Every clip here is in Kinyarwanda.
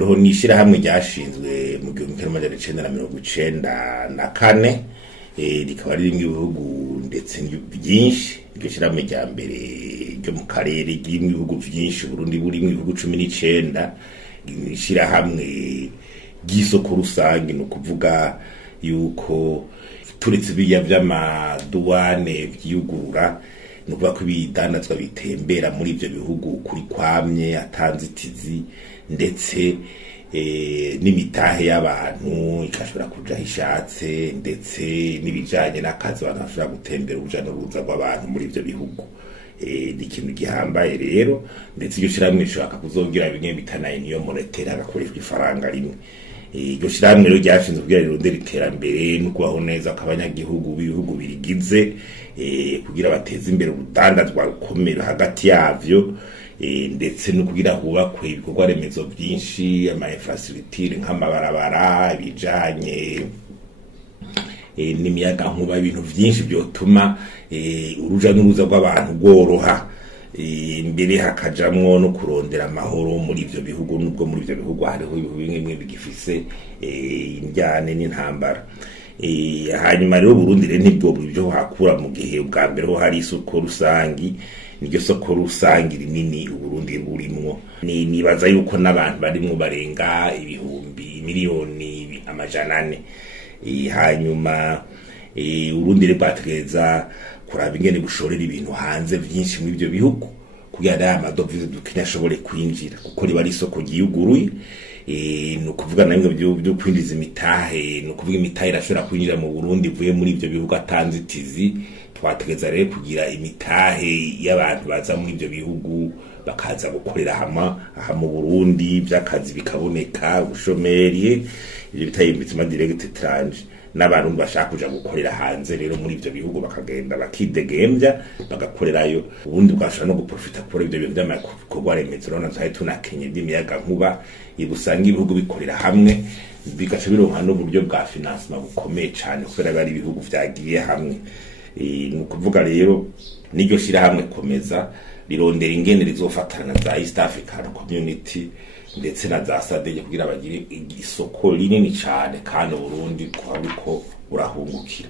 mbere ho nishira hamwe ryashinzwe mu 1994 rikaba riri mu bihugu ndetse byinshi. Iryo shirahamwe rya mbere ryo mu karere riri mu bihugu byinshi, Burundi buri mu bihugu 19. Ishirahamwe ry'isoko rusange, no kuvuga yuko turetse biya vy'amaduwane vyiyugurura, no kuvuga ko ibidandazwa bitembera muri ivyo bihugu kuri kwamye atanzitizi, ndetse n'imitahe y'abantu ikashobora kuja hishatse, ndetse n'ibijanye n'akazi abantu bashobora gutembera uruja n'uruza rw'abantu muri ivyo bihugu. Ni ikintu gihambaye rero, ndetse iryo shirahamwe rishobora kuzogira bimwe bitanaye niyo monetera agakoreshwa ifaranga rimwe. Iryo shirahamwe rero ryashinzwe kugira rirondere iterambere no kubaho neza kw'abanyagihugu b'ibihugu birigize, kugira bateze imbere urudandazwa rukomeye hagati yavyo, ndetse no kugira hubakwe ibikorwa remezo byinshi, ama infrastructure nk'amabarabara, ibijanye n'imiyaga nkuba, ibintu byinshi byotuma uruja n'uruza rw'abantu rworoha. Mbere hakajamwo no kurondera amahoro muri ivyo bihugu, nubwo muri ivyo bihugu hariho bimwe bigifise indyane n'intambara. Hanyuma rero Burundi rero nibwo byo hakura mu gihe ubwa mbere ho hari isoko rusangi, niryo soko rusangi rinini Burundi burimwo. Nibaza yuko n'abantu barimwo barenga ibihumbi miliyoni 400. Hanyuma Burundi rero bategeza kuraba ingene bushorera ibintu hanze byinshi muri ibyo bihugu, kugira amadovize dukenya ashobore kwinjira, kuko riba ari isoko ryiyuguruye. No kuvuga namwe byo kwinjiza imitahe, no kuvuga imitahe irashobora kwinjira mu Burundi vuye muri ibyo bihugu atanzitizi. Twategeza rero kugira imitahe y'abantu baza muri ibyo bihugu bakaza gukorera aha mu Burundi, by'akazi bikaboneka, ubushomeri, ibyo bitaye imitima direct étranger, n'abantu bashaka kuja gukorera hanze rero muri ivyo bihugu bakagenda bakidegembya bagakorerayo. Ubundi bwashobora no guprofita kuri ivyo bintu by'amakorwa remezo rona nzaye tunakenye by'imiyaga nkuba, ibusanga ibihugu bikorera hamwe bigaca bironka n'uburyo bwa financement bukomeye cyane, kubera bari ibihugu vyagiye hamwe. Ni kuvuga rero n'iryo shira hamwe komeza rirondera ingene rizofatana za East African Community ndetse na za SADC kugira bagire isoko rinini cyane, kandi Burundi ko burahungukira.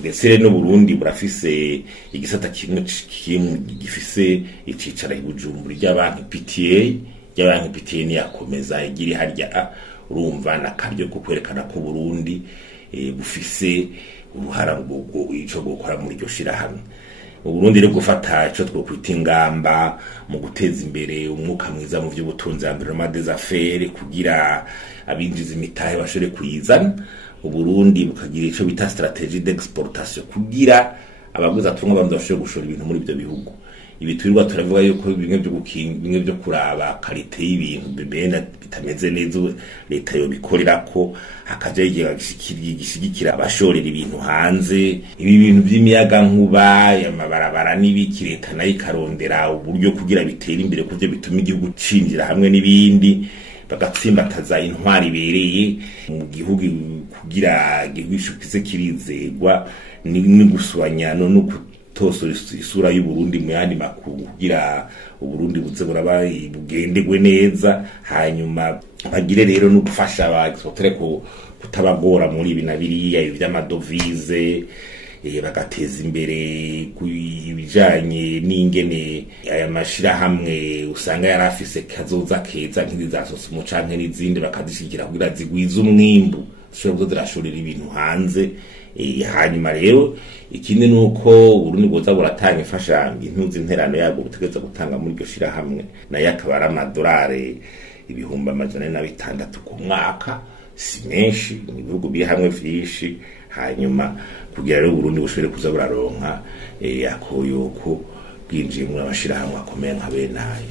Ndetse rero Burundi burafise igisata kimwe gifise icicara i Bujumbura ry'abantu PTA ni yakomeza igiri harya. Urumva nakaryo ko kwerekana ko Burundi bufise uruhara rwo ico gukora muri iryo shira hamwe. Burundi rero gufata ico twokwita ingamba mu guteza imbere umwuka mwiza mu by'ubutunzi, environnement des affaires, kugira abinjiza imitahe bashore kuyizana. Burundi bukagira ico bita stratégie d'exportation, kugira abaguza tunga bantu bashore gushora ibintu muri ibyo bihugu. Ibiturirwa turavuga yuko bimwe byo kuraba kalite y'ibintu bibena bitameze neza, leta yo bikorera ko hakaje igishigikira abashorera ibintu hanze. Ibi bintu by'imiyaga nkuba, y'amabarabara n'ibiki, leta nayo ikarondera uburyo kugira bitera imbere, kuvyo bituma igihugu cinjira hamwe n'ibindi, bagatsimbataza intwari ibereye mu gihugu, kugira igihugu kirizegwa ni gusubanya no toso isura y'u Burundi mu yandi makungu, kugira Burundi buze buraba bugendegwe neza. Hanyuma bagire rero no gufasha abagisotere ko kutabagora muri ibi na biriya ivy'amadovize, bagateza imbere kubijanye n'ingene aya mashira hamwe usanga yarafise kazoza keza nk'izasosa mu canke n'izindi, bakadishikira kugira zigwiza umwimbu zishobora kuzirashorera ibintu hanze. Hanyuma rero ikindi nuko Burundi bwoza buratanga imfashanyo, intuzi interano yabo butegeza gutanga muri iryo shira hamwe, nayo akaba ari amadolari 600 ku mwaka, si menshi mu bihugu biri hamwe vyinshi. Hanyuma kugira rero Burundi bushobore kuza buraronka akoyoko bwinjiye mu amashira hamwe akomeye nka benayo.